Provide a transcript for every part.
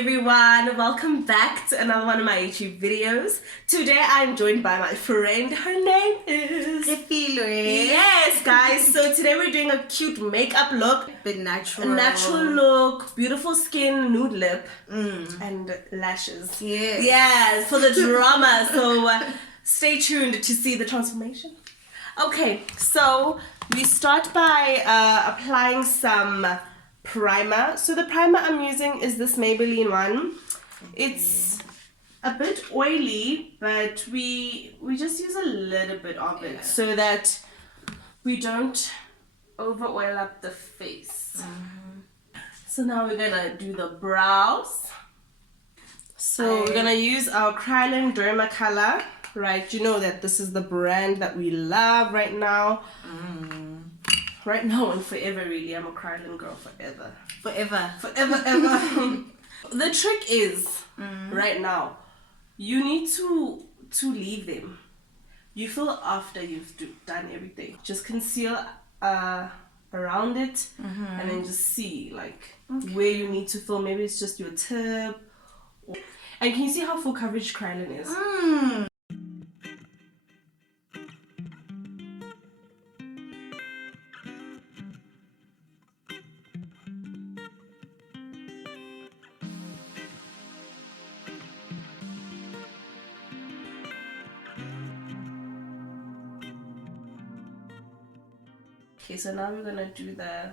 everyone, welcome back to another one of my YouTube videos. Today I'm joined by my friend. Her name is Refiloe. Yes guys, so today we're doing a cute makeup look, But natural. a natural look, beautiful skin, nude lip and lashes. Yes, for the drama. So stay tuned to see the transformation. Okay, so we start by applying some primer. So the primer I'm using is this Maybelline one. It's a bit oily, but we just use a little bit of it so that we don't over oil up the face. So now we're gonna do the brows. So we're gonna use our Kryolan Derma color, right? You know that this is the brand that we love right now. Right now and forever, really. I'm a Kryolan girl forever. Forever. Forever, ever. The trick is, right now, you need to leave them. You feel after you've done everything. Just conceal around it and then just see like where you need to fill. Maybe it's just your tip. And can you see how full coverage Kryolan is? Okay, so now we're gonna do the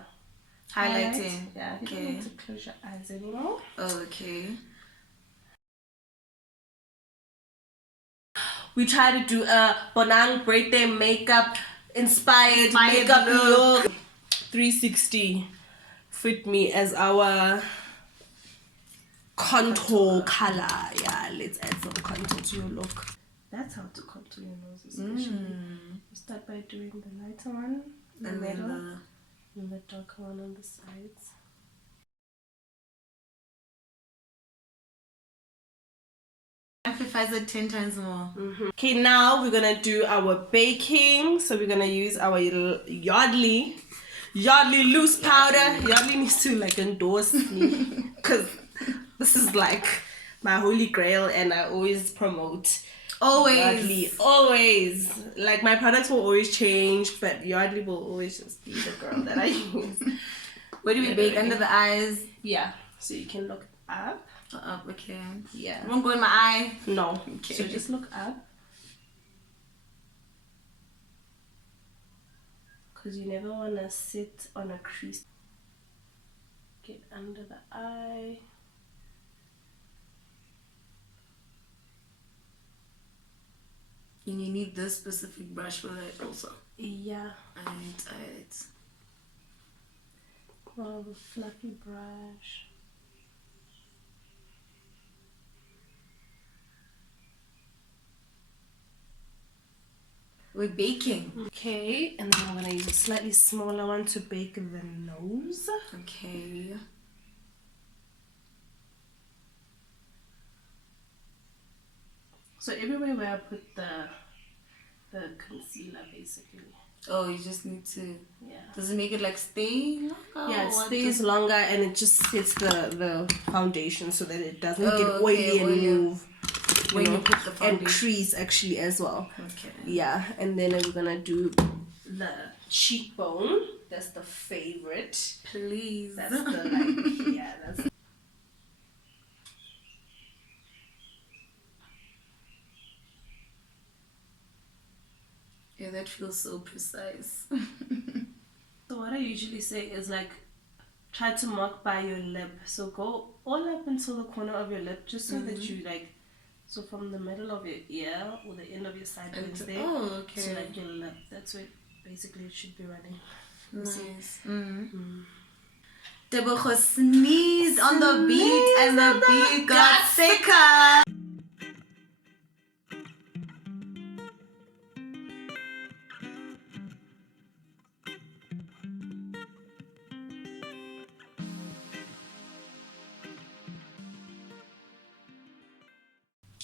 Highlighting. Yeah, you don't need to close your eyes anymore. Okay. We try to do a Bonang birthday makeup inspired makeup look. 360 fit me as our contour color. Yeah, let's add some contour to your look. That's how to contour your nose, especially. You start by doing the lighter one in the middle and the darker one on the sides. Amplifies it 10 times more. Okay, now we're gonna do our baking. So we're gonna use our Yardley loose powder. Yardley needs to like endorse me because this is like my holy grail and I always promote Yardley. Always. Like my products will always change, but Yardley will always just be the girl that I use. Where do we bake? Under the eyes? Yeah, so you can look up. Up, okay. Yeah. It won't go in my eye? No. Okay. So just look up. Because you never want to sit on a crease. Get under the eye. And you need this specific brush for that also? Yeah. Alright. Well, fluffy brush. We're baking. Okay, and then I'm going to use a slightly smaller one to bake the nose. Okay. So everywhere where I put the concealer, basically. Oh, you just need to... Yeah. Does it make it like stay longer? Yeah, it stays longer and it just sets the foundation so that it doesn't get oily and move. When you put the foundation. And crease actually as well. Okay. Yeah, and then we're gonna do the cheekbone. That's the favorite. Please. That's the like, yeah, that's. Yeah, that feels so precise. So what I usually say is like, try to mark by your lip. So go all up until the corner of your lip, just so that you like. So from the middle of your ear or the end of your sideburns there to like your lip. That's where basically it should be running. Nice. Tebogo sneezed on the beat and the beat got sicker.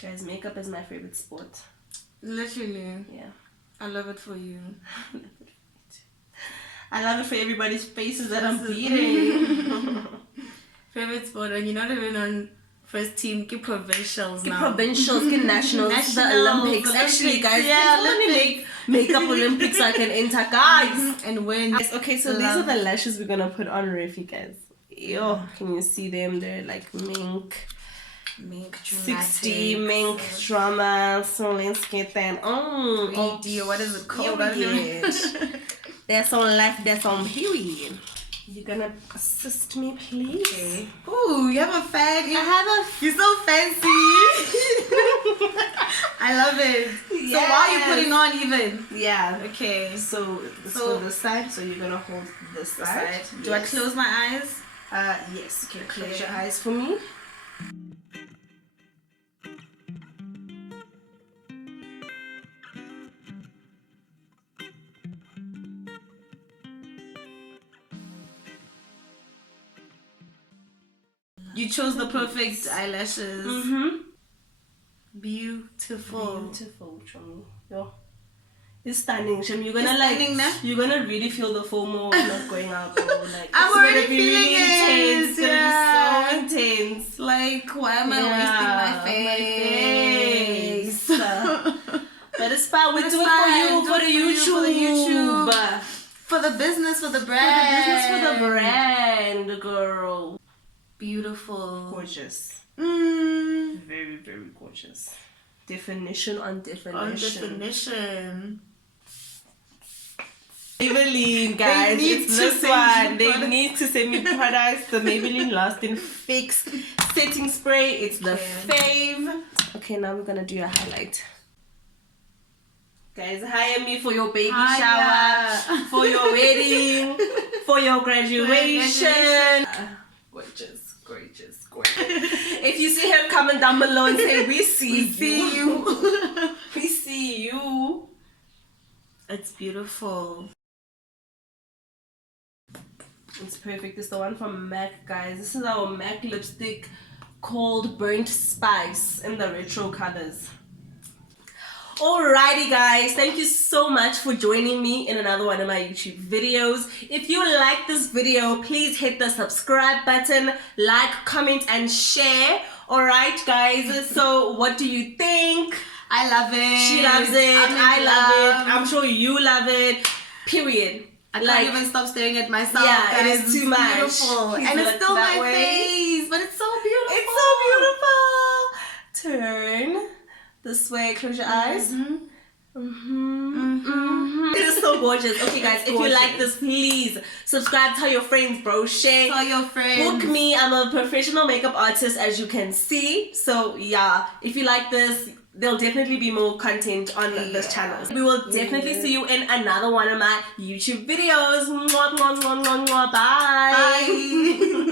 Guys, makeup is my favorite sport. Literally. Yeah. I love it for you. I love it for everybody's faces that I'm beating. Favorite sport, and you're not even on First team, get provincials now. Provincials, get nationals, the Olympics. Actually, guys, let me make makeup Olympics so I can enter, guys, and win. Okay, so these are the lashes we're gonna put on Refi, guys. Yo, can you see them? They're like mink 60 mink drama. So let's get them. What is it called? That's on life, that's on period. You're gonna assist me, please? Okay. Ooh, you have a fan. You're so fancy. I love it. Yes. So why are you putting on even? Yeah. Okay. So for this side, so you're gonna hold this side. Yes. Do I close my eyes? Yes. Okay. Close your eyes for me. You chose the perfect eyelashes. Beautiful. Chum. Yo. It's stunning, Chum. You're gonna really feel the FOMO of not going out, bro. Like, I'm already feeling really intense. It's gonna be so intense. Like, why am I wasting my face? But it's fine. We do it for you, for the YouTube. For the business, for the brand. For the brand, girl. Beautiful. Gorgeous. Very, very gorgeous. Definition on definition. Maybelline, guys. It's this one. They need to send me products. The Maybelline Lasting Fix Setting Spray. It's the fave. Okay, now we're gonna do a highlight. Guys, hire me for your baby shower, for your wedding, for your graduation. Gorgeous. If you see her, comment down below and say, we see you. We see you. It's beautiful. It's perfect. It's the one from MAC, guys. This is our MAC lipstick called Burnt Spice in the retro colors. Alrighty, guys, thank you so much for joining me in another one of my YouTube videos. If you like this video, please hit the subscribe button, like, comment, and share. Alright, guys, so what do you think? I love it. She loves it. I love it. I'm sure you love it. Period. I can't even stop staring at myself. Yeah, guys. it is too much. Beautiful. And it's still my face, but it's so beautiful. It's so beautiful. Turn. This way, close your eyes. It is so gorgeous. Okay, guys, if you like this, please subscribe, tell your friends, bro. Share. Tell your friends. Book me. I'm a professional makeup artist, as you can see. So, yeah, if you like this, there'll definitely be more content on this channel. We will definitely see you in another one of my YouTube videos. Bye. Bye.